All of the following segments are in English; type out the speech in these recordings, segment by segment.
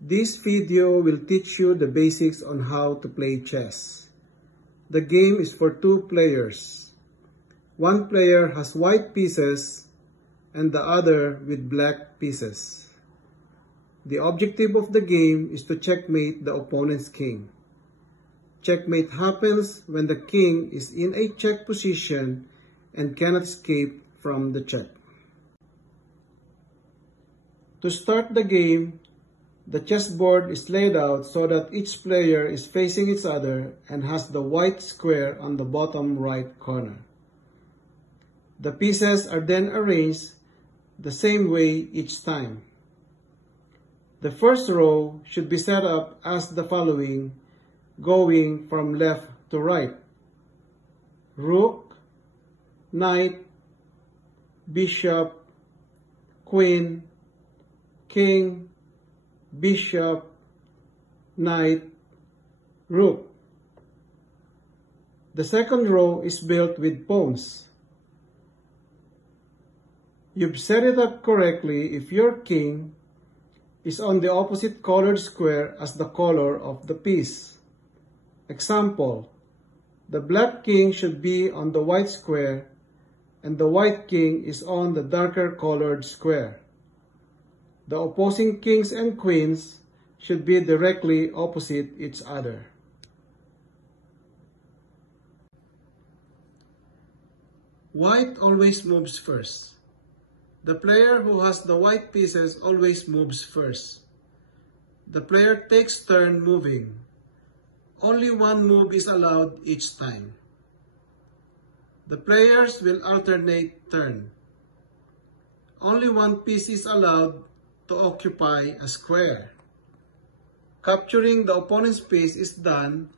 This video will teach you the basics on how to play chess. The game is for 2 players. One player has white pieces and the other with black pieces. The objective of the game is to checkmate the opponent's king. Checkmate happens when the king is in a check position and cannot escape from the check. To start the game, the chessboard is laid out so that each player is facing each other and has the white square on the bottom right corner. The pieces are then arranged the same way each time. The first row should be set up as the following, going from left to right. Rook, knight, bishop, queen, king, bishop, knight, rook. The second row is built with pawns. You've set it up correctly if your king is on the opposite colored square as the color of the piece. Example, the black king should be on the white square and the white king is on the darker colored square. The opposing kings and queens should be directly opposite each other. White always moves first. The player who has the white pieces always moves first. The player takes turn moving. Only one move is allowed each time. The players will alternate turn. Only one piece is allowed to occupy a square. Capturing the opponent's piece is done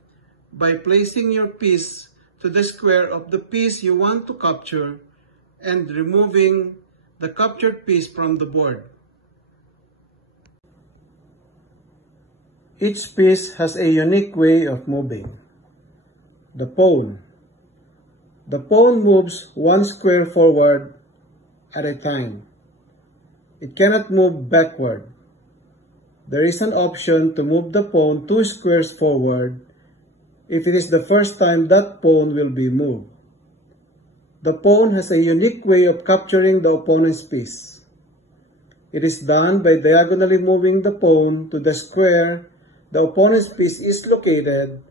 by placing your piece to the square of the piece you want to capture and removing the captured piece from the board. Each piece has a unique way of moving. The pawn. The pawn moves one square forward at a time. It cannot move backward. There is an option to move the pawn 2 squares forward if it is the first time that pawn will be moved. The pawn has a unique way of capturing the opponent's piece. It is done by diagonally moving the pawn to the square the opponent's piece is located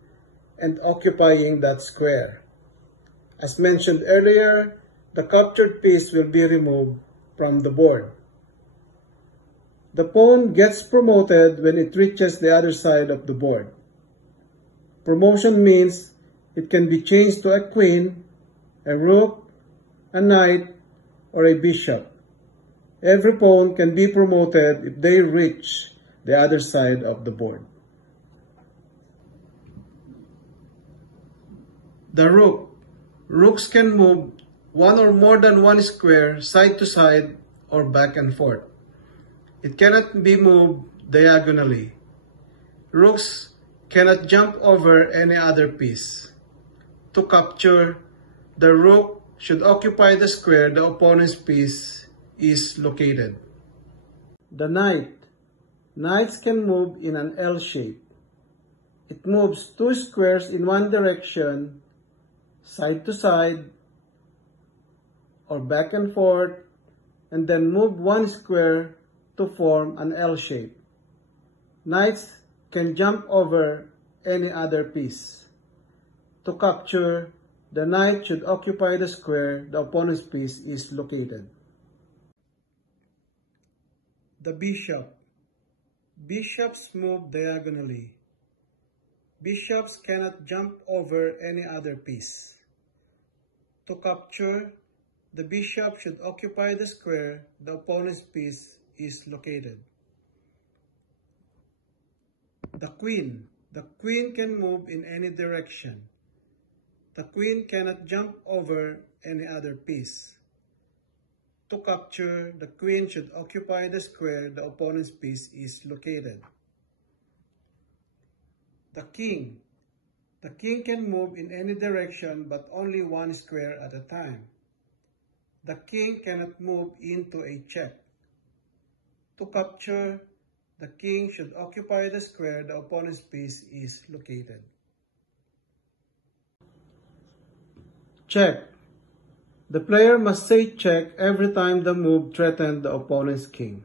and occupying that square. As mentioned earlier, the captured piece will be removed from the board. The pawn gets promoted when it reaches the other side of the board. Promotion means it can be changed to a queen, a rook, a knight, or a bishop. Every pawn can be promoted if they reach the other side of the board. The rook. Rooks can move one or more than one square side to side or back and forth. It cannot be moved diagonally. Rooks cannot jump over any other piece. To capture, the rook should occupy the square the opponent's piece is located. The knight. Knights can move in an L shape. It moves 2 squares in one direction, side to side, or back and forth, and then move 1 square to form an L shape. Knights can jump over any other piece. To capture, the knight should occupy the square the opponent's piece is located. The bishop. Bishops move diagonally. Bishops cannot jump over any other piece. To capture, the bishop should occupy the square the opponent's piece is located. The queen. The queen can move in any direction. The queen cannot jump over any other piece. To capture, the queen should occupy the square the opponent's piece is located. The king. The king can move in any direction but only 1 square at a time. The king cannot move into a check. To capture, the king should occupy the square the opponent's piece is located. Check. The player must say check every time the move threatens the opponent's king.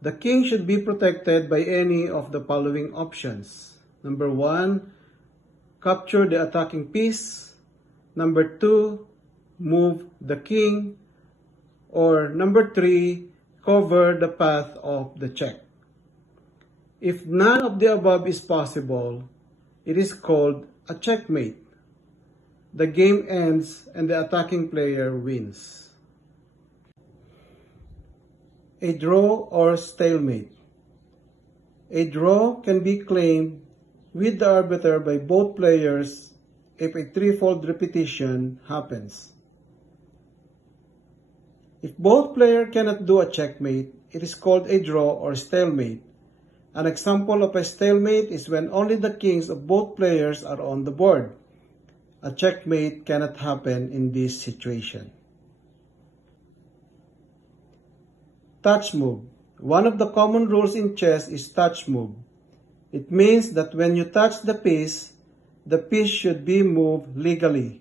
The king should be protected by any of the following options. Number 1, capture the attacking piece. Number 2, move the king. Or number 3, cover the path of the check. If none of the above is possible, it is called a checkmate. The game ends and the attacking player wins. A draw or stalemate. A draw can be claimed with the arbiter by both players if a threefold repetition happens. If both players cannot do a checkmate, it is called a draw or stalemate. An example of a stalemate is when only the kings of both players are on the board. A checkmate cannot happen in this situation. Touch move. One of the common rules in chess is touch move. It means that when you touch the piece should be moved legally.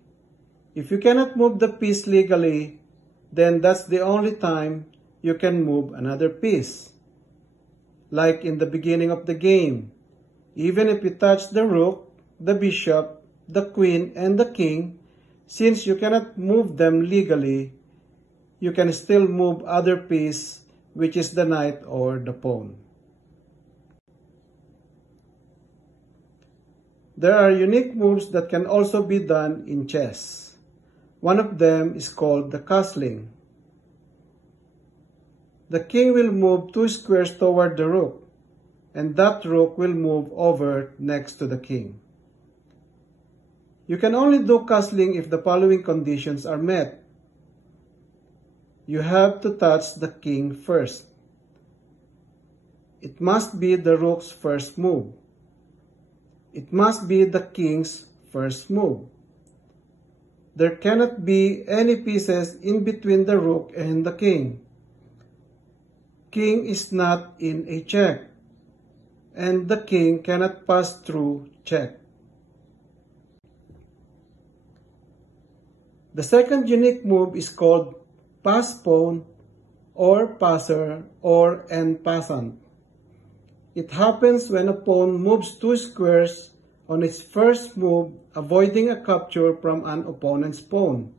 If you cannot move the piece legally, then that's the only time you can move another piece. Like in the beginning of the game, even if you touch the rook, the bishop, the queen, and the king, since you cannot move them legally, you can still move other piece, which is the knight or the pawn. There are unique moves that can also be done in chess. One of them is called the castling. The king will move 2 squares toward the rook, and that rook will move over next to the king. You can only do castling if the following conditions are met. You have to touch the king first. It must be the rook's first move. It must be the king's first move. There cannot be any pieces in between the rook and the king. King is not in a check, and the king cannot pass through check. The second unique move is called pass pawn or passer or en passant. It happens when a pawn moves 2 squares on its first move, avoiding a capture from an opponent's pawn.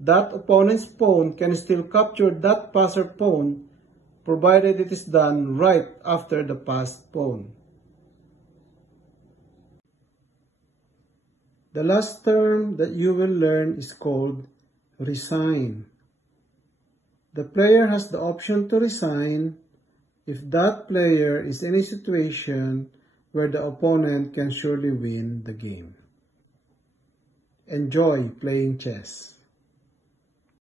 That opponent's pawn can still capture that passer pawn, provided it is done right after the passed pawn. The last term that you will learn is called resign. The player has the option to resign if that player is in a situation where the opponent can surely win the game. Enjoy playing chess.